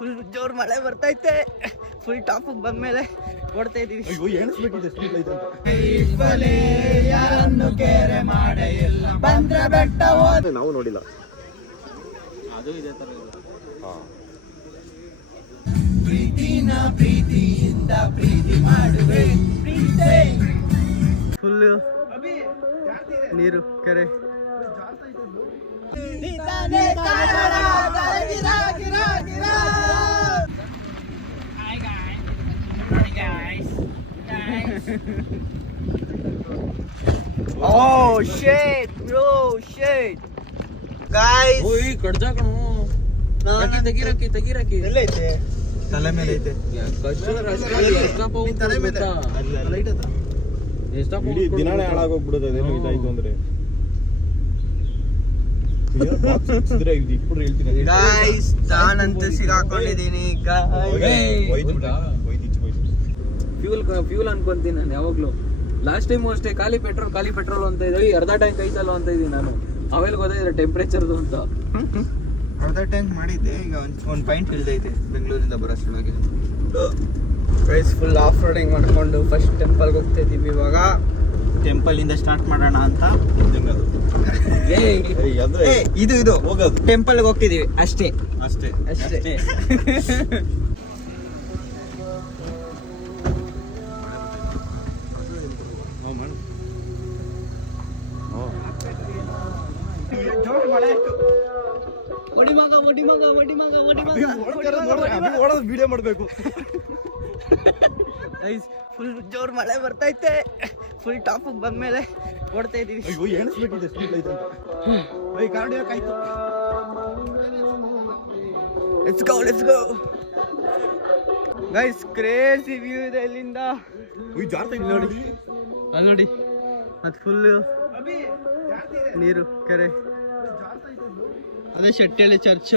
Full ಜೋರ್ ಮಳೆ ಬರ್ತೈತೆ. ಫುಲ್ ಟಾಪ್ ಬಂದ್ಮೇಲೆ ಓಡ್ತಾ ಇದೀವಿ. ನಾವು ನೋಡಿಲ್ಲ. ಅದು ಇದೇ ತರ ಪ್ರೀತಿಯಿಂದ ಪ್ರೀತಿ ಮಾಡುವೆ. ಫುಲ್ ನೀರು ಕೆರೆ. Oh shit bro, shit guys. ಓಯ್ ಕಡ್ಜ ಕಣೋ. ತೆಗಿರಕ್ಕಿ ಎಲ್ಲೈತೆ? ತಲೆ ಮೇಲೆ ಐತೆ. ದಿನಾನೇ ಹಾಳಾಗೋಗ್ಬಿಡುತ್ತೆ ಅದೇನೋ ಇದಾಯ್ತು ಅಂದ್ರೆ. ಗೈಸ್ ನಾನಂತೂ ಸಿಗಾಕೊಂಡಿದ್ದೀನಿ. ಫ್ಯೂಲ್ ಅನ್ಕೊಂತೀನಿ ನಾನು ಯಾವಾಗ್ಲೂ. ಲಾಸ್ಟ್ ಟೈಮ್ ಅಷ್ಟೇ ಖಾಲಿ ಪೆಟ್ರೋಲ್ ಅಂತ ಇದ್ದೀವಿ. ಅರ್ಧ ಟ್ಯಾಂಕ್ ಐತಲ್ಲ ಅಂತ ಇದೀನಿ ನಾನು. ಅವೆಲ್ಲ ಗೊತ್ತಾಯಿದ್ರೆ ಟೆಂಪ್ರೇಚರ್ದು ಅಂತ. ಅರ್ಧ ಟ್ಯಾಂಕ್ ಮಾಡಿದ್ದೆ. ಈಗ ಒಂದು ಪಾಯಿಂಟ್ ಇಳ್ದೈತೆ ಬೆಂಗಳೂರಿಂದ ಬರೋಷ್ಟೊಳಗೆ. ಗೈಸ್ ಫುಲ್ ಆಫ್ ರೋಡಿಂಗ್ ಮಾಡ್ಕೊಂಡು ಫಸ್ಟ್ ಟೆಂಪಲ್ಗೆ ಹೋಗ್ತಾ ಇದ್ದೀವಿ. ಇವಾಗ ಟೆಂಪಲ್ ಇಂದ ಸ್ಟಾರ್ಟ್ ಮಾಡೋಣ ಅಂತ. ಇದು ಹೋಗೋದು ಟೆಂಪಲ್ಗೆ ಹೋಗ್ತಿದೀವಿ ಅಷ್ಟೇ. ವಿಡಿಯೋ ಮಾಡ್ಬೇಕು. ಫುಲ್ ಜೋರ್ ಮಳೆ ಬರ್ತೈತೆ. ಫುಲ್ ಟಾಪ್ ಬಂದ್ಮೇಲೆ ಓಡ್ತಾ ಇದೀವಿ. Let's go guys. Crazy view ಇದೆ ಇಲ್ಲಿಂದ. ಅಲ್ಲಿ ನೋಡಿ ಅದು ಫುಲ್ ನೀರು ಕೆರೆ. ಅದೇ ಶೆಟ್ಟಿಹಳ್ಳಿ ಚರ್ಚ್.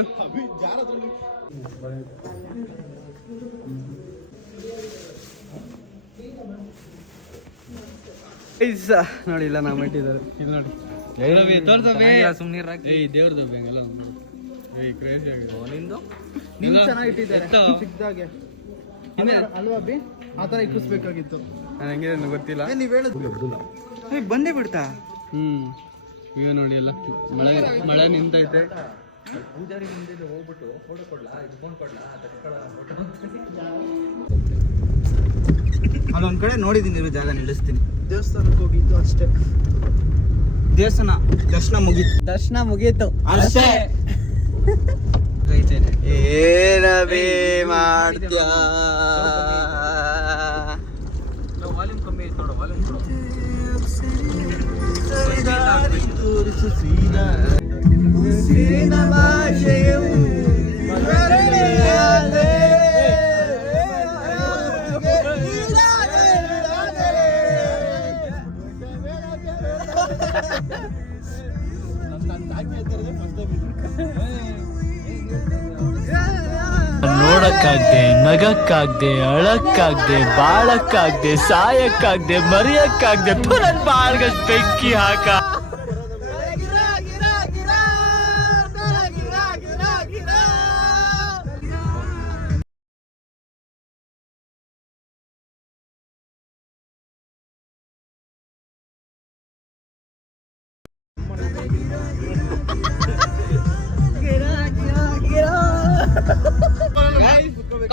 ನೋಡಿಲ್ಲ ನಾವು ಇಟ್ಟಿದ್ದಾರೆ. ಇದು ನೋಡಿ ದೇವ್ರದ್ದು ಹೆಂಗಲ್ಲ ಕ್ರೇಜಿ ಆಗಿದೆ. ನಿಂದು ಚೆನ್ನಾಗಿ ಇಟ್ಟಿದ್ದಾರೆ ಚಿಕ್ಕದಾಗೆ ಅಲ್ವಾ ಬಿ? ಆ ಥರ ಇಕ್ಕಿಸ್ಬೇಕಾಗಿತ್ತು. ಹಂಗೆ ಗೊತ್ತಿಲ್ಲ. ನೀವು ಹೇಳೋದು ಬಂದೇ ಬಿಡ್ತಾ. ಈಗ ನೋಡಿ ಎಲ್ಲ ಮಳೆ ನಿಂತೈತೆ. ಅಲ್ಲೊಂದ್ ಕಡೆ ನೋಡಿದ್ದೀನಿ ಜಾಗ ನಿಲ್ಲಿಸ್ತೀನಿ. ದೇವಸ್ಥಾನಕ್ಕೆ ಹೋಗಿದ್ದು ಅಷ್ಟೇ. ದರ್ಶನ ಮುಗೀತು ಅಷ್ಟೇ. ಏನವೇ ಮಾಡ್ತ್ಯಾ? ವಾಲ್ಯೂಮ್ ಕಮ್ಮಿ ಐತೆ ನೋಡು. ವಾಲ್ಯೂಮ್ ನೋಡಕ್ಕಾಗ್ದೆ, ನಗಕ್ಕಾಗ್ದೆ, ಅಳಕ್ಕಾಗ್ದೆ, ಬಾಳಕ್ಕಾಗ್ದೆ, ಸಾಯಕ್ಕಾಗ್ದೆ, ಮರಿಯಕ್ಕಾಗ್ದೆ. ನನ್ ಬಾಳ್ಗಷ್ಟು ಬೆಂಕಿ ಹಾಕ.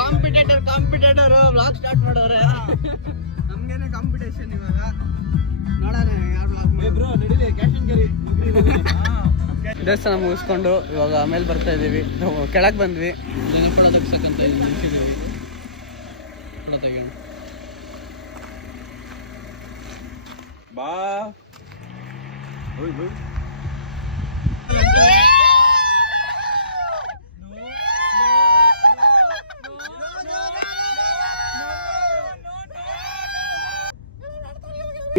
ಕಾಂಪಿಟೇಟರ್ ಬ್ಲಾಗ್ ಸ್ಟಾರ್ಟ್ ಮಾಡೋರೆ. ನಮ್ಗೇನೆ ಕಾಂಪಿಟೇಷನ್ ಇವಾಗ. ನೋಡೋಣ ಯಾರು ಬ್ಲಾಗ್. ದೇವಸ್ಥಾನ ಮುಗಿಸ್ಕೊಂಡು ಇವಾಗ ಆಮೇಲೆ ಬರ್ತಾ ಇದೀವಿ. ಕೆಳಗೆ ಬಂದ್ವಿ. ಫೋಟೋ ತೆಗ್ಸಕ್ಕಂತ ನಿಲ್ಸಿದ್ದೀವಿ. ಫೋಟೋ ತೆಗಿಯೋಣ ಬಾ.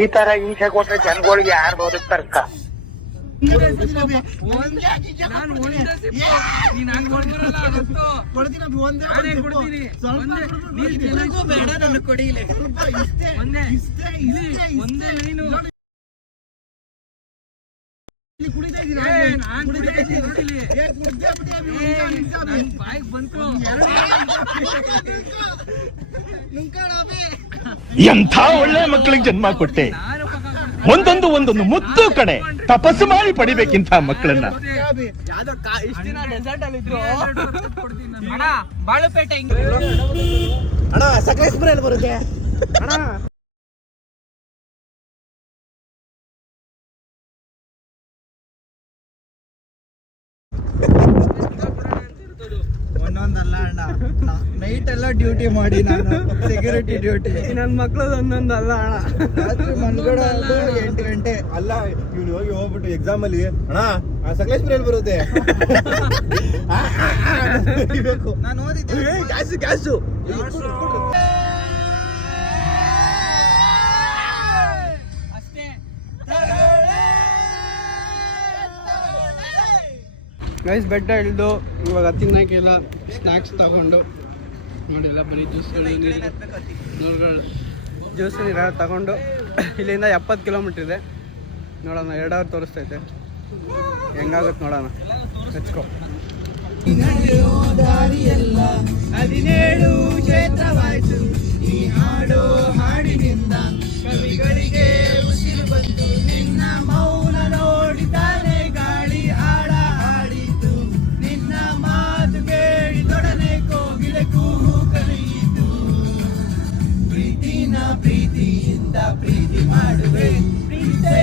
ಈ ತರ ಹಿಂಸೆ ಕೊಟ್ರೆ ಜನಗಳಿಗೆ ಯಾರು ಬದುಕ್ತಾರಕ್ಕ? ಎಂಥ ಒಳ್ಳೆ ಮಕ್ಕಳಿಗೆ ಜನ್ಮ ಕೊಟ್ಟೆ. ಒಂದೊಂದು ಮುತ್ತು ಕಣೆ. ತಪಸ್ಸು ಮಾಡಿ ಪಡಿಬೇಕಿಂತ ಮಕ್ಕಳನ್ನ. ಬಾಳುಪೇಟೆ ಅಣ್ಣ ಸಕಲೇಶ್ಪುರ ಎಲ್ಲಿ ಬರುತ್ತೆ ಅಣ್ಣ? ಒಂದೊಂದಲ್ಲ ಅಣ್ಣ, ನೈಟ್ ಎಲ್ಲ ಡ್ಯೂಟಿ ಮಾಡಿ ನಾನು ಸೆಕ್ಯೂರಿಟಿ ಡ್ಯೂಟಿ. ನನ್ನ ಮಕ್ಳದ್ದು ಒಂದೊಂದಲ್ಲ ಅಣ್ಣ, ರಾತ್ರಿ ಮನ್ಗಡೆ 8 ಗಂಟೆ. ಅಲ್ಲ ಇವ್ನು ಹೋಗ್ಬಿಟ್ಟು ಎಕ್ಸಾಮ್ ಅಲ್ಲಿ ಅಣ್ಣ ಸಕಲೇಶ್ಪುರ ಎಲ್ಲಿ ಬರುತ್ತೆ ನಾನು ಓದಿದ್ದೆ ಗ್ಯಾಸು ಗೈಸ್. ಬೆಟ್ಟ ಇಳಿದು ಇವಾಗ ತಿನ್ನಕ್ಕೆಲ್ಲ ಸ್ನ್ಯಾಕ್ಸ್ ತಗೊಂಡು ನೋಡಿ, ಎಲ್ಲ ಬರೀ ಜ್ಯೂಸ್ಗಳು ಜ್ಯೂಸ್ ನೀರು ತಗೊಂಡು ಇಲ್ಲಿಂದ 70 ಕಿಲೋಮೀಟ್ರ್ ಇದೆ. ನೋಡೋಣ, 2 ಅವರ್ ತೋರಿಸ್ತೈತೆ, ಹೆಂಗಾಗುತ್ತೆ ನೋಡೋಣ. ಹಚ್ಕೋ. 17 ಕ್ಷೇತ್ರವಾಯ್ತು ಈ ಹಾಡೋ ಹಾಡಿನಿಂದ, ಕವಿಗಳಿಗೆ ಉಸಿರು ಬಂತು ನಿನ್ನ ಮೌನ ನೋಡಿದಾನೆ ಗಾಳಿ ಹಾಡ ಹಾಡಿತು, ನಿನ್ನ ಮಾತು ಕೇಳಿದೊಡನೆ ಕೋಗಿಲೆ ಕೂಗು ಕಲಿಯಿತು, ಪ್ರೀತಿನ ಪ್ರೀತಿಯಿಂದ ಪ್ರೀತಿ ಮಾಡುವೆ ಪ್ರೀತಿ.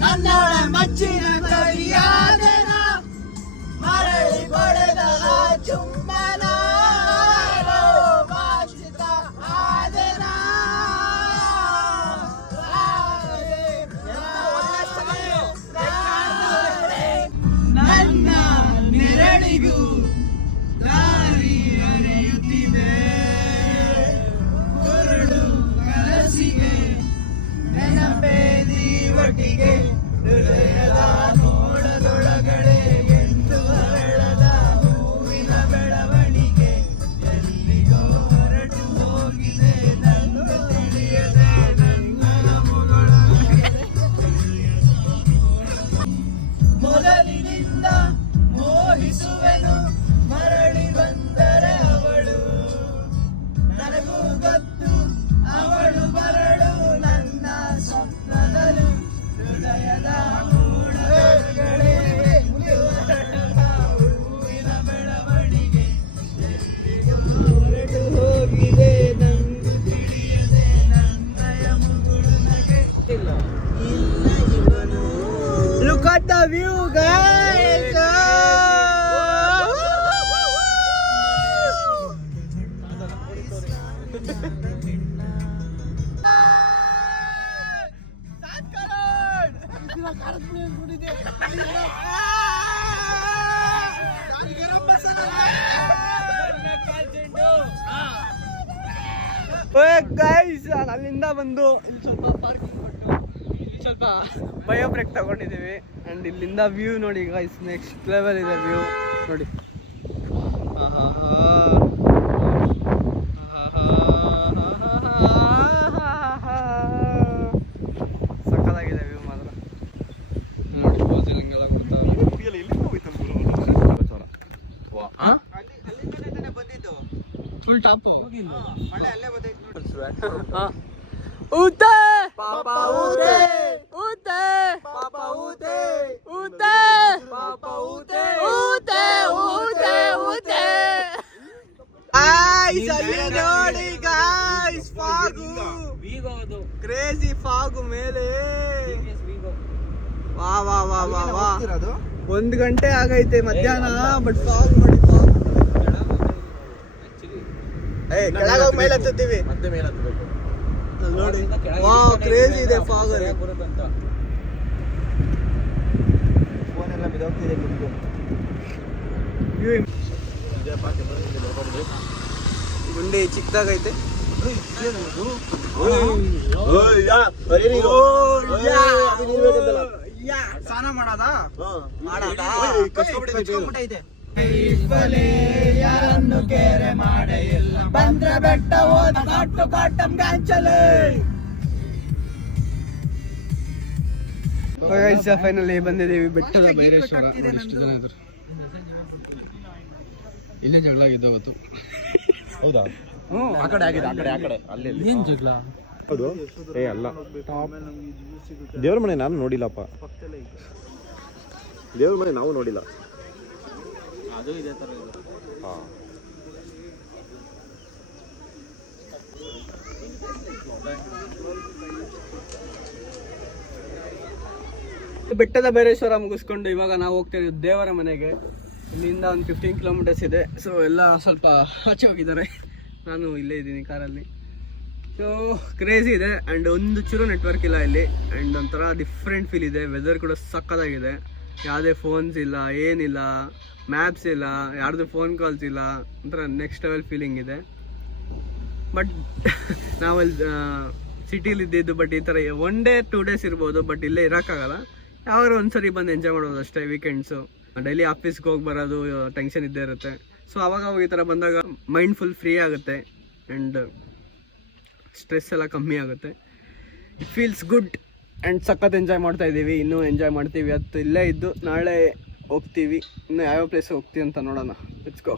ನನ್ನೊಳ ಮಚ್ಚಿನ ಕೈಯಾದೆನ ಮರಳಿ ಪಡೆದ ಚುಂಬನ ರೋಮಾಂಚಿತ ಆದೆನ. ನನ್ನ ನೆರಳಿಗೂ ದಾರಿ ಅರಿಯುತ್ತಿದೆ, ಕುರುಡು ಕನಸಿಗೆ ನೆನಪೇ ಒಟ್ಟಿಗೆ ಹೃದಯದ ನೋಡದೊಳಗಡೆ ಎಂದು ಹರಳದ ಹೂವಿನ ಬೆಳವಣಿಗೆ ಎಲ್ಲಿಗೋ ಹೊರಟು ಹೋಗಿದೆ ನನ್ನ ತಿಳಿಯದೆ ನನ್ನ ಮೊದಲಿನಿಂದ ಮೋಹಿಸುವೆನು ಮರಳಿ ಬಂದರೆ ಅವಳು, ನನಗೂ ಗೊತ್ತು ಅವಳು ಬರಳು ನನ್ನ ಸ್ವಪ್ನದಲು, ಹೃದಯದ ಮೂಡಗಳೇ ಹೂವಿನ ಬೆಳವಣಿಗೆ ಎಲ್ಲಿಗೋ ಹೊರಟು ಹೋಗಿದೆ ನಂಗೂ ತಿಳಿಯದೆ ನನ್ನಯ ಮುಗುಳು ನಗೆ ಇಲ್ಲ ಇವನು. Look at the view guys. Guys, ಅಲ್ಲಿಂದ ಬಂದು ಇಲ್ಲಿ ಸ್ವಲ್ಪ ಪಾರ್ಕಿಂಗ್ ಕೊಟ್ಟು ಇಲ್ಲಿ ಸ್ವಲ್ಪ ಬಯೋ ಬ್ರೇಕ್ ತಗೊಂಡಿದ್ದೀವಿ. ಅಂಡ್ ಇಲ್ಲಿಂದ ವ್ಯೂ ನೋಡಿ ಗೈಸ್, ನೆಕ್ಸ್ಟ್ ಲೆವೆಲ್ ಇದೆ ವ್ಯೂ ನೋಡಿ. ಸಕ್ಕತ್ತಾಗಿದೆ ವ್ಯೂ ಮಾತ್ರ ನೋಡಿ. ಪೋಸಲ್ಲಿ ಹಿಂಗೆಲ್ಲ ಕೊಡ್ತಾವೆ. ಫುಲ್ ಟಾಪು ಮಳೆ ಅಲ್ಲೇ ಬಂದೈತೆ. ಊತೆ ಪಾಪ ಊತೆ ಊತೆ ಪಾಪ ಊತೆ ಊತೆ ಪಾಪ ಊತೆ ಊತೆ ಊತೆ ಊತೆ. ಗಾಯ್ಸ್ ಅಲ್ಲಿ ನೋಡಿ ಗಾಯ್ಸ್, ಫಾಗು ಕ್ರೇಜಿ ಫಾಗು ಮೇಲೆ. ವಾ ವಾ ವಾ ವಾ ವಾ. 1 ಗಂಟೆ ಆಗೈತೆ ಮಧ್ಯಾಹ್ನ, ಬಟ್ ಫಾಗ್ ನೋಡಿ. ಕೆಳಗೆ ಮೇಲೆ ಹತ್ತುತ್ತೀವಿ, ಮತ್ತೆ ಮೇಲೆ ಹತ್ತಬೇಕು ನೋಡಿ. ವಾವ್, ಕ್ರೇಜಿ ಇದೆ ಫಾಗ್ ಅಲ್ಲಿ. ಫೋನ್ ಎಲ್ಲ ಬಿದ್ದೋಗ್ತಿದೆ ನಿಮ್ದು. ಗುಂಡಿ ಚಿಕ್ಕದಾಗೈತೆ. ಸ್ನಾನ ಮಾಡದ ಬಂದ್ರೆ ಬೆಟ್ಟ ಹೋದ ಕಾಟು ಕಾಟಂ ಗಾಂಚಲೆ. ಫೈನಲಿ ಬಂದಿದ್ದೀವಿ ಬೆಟ್ಟದ ಬೈರೇಶ್ವರ. ಎಷ್ಟು ಜನ ಇದ್ರು, ಇಲ್ಲೇ ಜಗಳ ಆಗಿದ್ದು ಅವತ್ತು. ಹೌದಾ? ಆ ಕಡೆ ಆಗಿದೆ, ಆ ಕಡೆ ಅಲ್ಲಿ ಏನ್ ಜಗಳ? ಹೌದು. ಏ ಅಲ್ಲ, ದೇವ್ರ ಮನೆ ನಾನು ನೋಡಿಲ್ಲಪ್ಪ. ದೇವ್ರ ಮನೆ ನಾವು ನೋಡಿಲ್ಲ. ಅದು ಇದೇ ತರ ಇದೆ. ಬೆಟ್ಟದ ಬೈರೇಶ್ವರ ಮುಗಿಸ್ಕೊಂಡು ಇವಾಗ ನಾವು ಹೋಗ್ತೇವೆ ದೇವರ ಮನೆಗೆ. ಇಲ್ಲಿಂದ ಒಂದು 15 ಕಿಲೋಮೀಟರ್ಸ್ ಇದೆ. ಸೊ ಎಲ್ಲ ಸ್ವಲ್ಪ ಆಚೆ ಹೋಗಿದ್ದಾರೆ, ನಾನು ಇಲ್ಲೇ ಇದ್ದೀನಿ ಕಾರಲ್ಲಿ. ಸೊ ಕ್ರೇಜಿ ಇದೆ ಆ್ಯಂಡ್ ಒಂದು ಚೂರು ನೆಟ್ವರ್ಕ್ ಇಲ್ಲ ಇಲ್ಲಿ. ಆ್ಯಂಡ್ ಒಂಥರ ಡಿಫ್ರೆಂಟ್ ಫೀಲ್ ಇದೆ. ವೆದರ್ ಕೂಡ ಸಕ್ಕತ್ತಾಗಿದೆ. ಯಾವುದೇ ಫೋನ್ಸ್ ಇಲ್ಲ, ಏನಿಲ್ಲ, ಮ್ಯಾಪ್ಸ್ ಇಲ್ಲ, ಯಾರ್ದು ಫೋನ್ ಕಾಲ್ಸ್ ಇಲ್ಲ. ಒಂಥರ ನೆಕ್ಸ್ಟ್ ಲೆವೆಲ್ ಫೀಲಿಂಗ್ ಇದೆ. ಬಟ್ ನಾವಲ್ಲಿ ಸಿಟಿಲಿ ಇದ್ದಿದ್ದು, ಬಟ್ ಈ ಥರ 1 day 2 days ಇರ್ಬೋದು, ಬಟ್ ಇಲ್ಲೇ ಇರೋಕ್ಕಾಗಲ್ಲ. ಯಾವಾಗ ಒಂದ್ಸರಿ ಬಂದು ಎಂಜಾಯ್ ಮಾಡೋದು ಅಷ್ಟೇ. ವೀಕೆಂಡ್ಸು ಡೈಲಿ ಆಫೀಸ್ಗೆ ಹೋಗಿ ಬರೋದು ಟೆನ್ಷನ್ ಇದ್ದೇ ಇರುತ್ತೆ. ಸೊ ಅವಾಗ ಈ ಥರ ಬಂದಾಗ ಮೈಂಡ್ ಫುಲ್ ಫ್ರೀ ಆಗುತ್ತೆ ಆ್ಯಂಡ್ ಸ್ಟ್ರೆಸ್ ಎಲ್ಲ ಕಮ್ಮಿ ಆಗುತ್ತೆ. ಇಟ್ ಫೀಲ್ಸ್ ಗುಡ್ ಆ್ಯಂಡ್ ಸಖತ್ ಎಂಜಾಯ್ ಮಾಡ್ತಾ ಇದ್ದೀವಿ. ಇನ್ನೂ ಎಂಜಾಯ್ ಮಾಡ್ತೀವಿ. ಇವತ್ತು ಇಲ್ಲೇ ಇದ್ದು ನಾಳೆ ಹೋಗ್ತೀವಿ. ಇನ್ನು ಯಾವ್ಯಾವ ಪ್ಲೇಸ್ ಹೋಗ್ತೀವಿ ಅಂತ ನೋಡೋಣ. Let's go.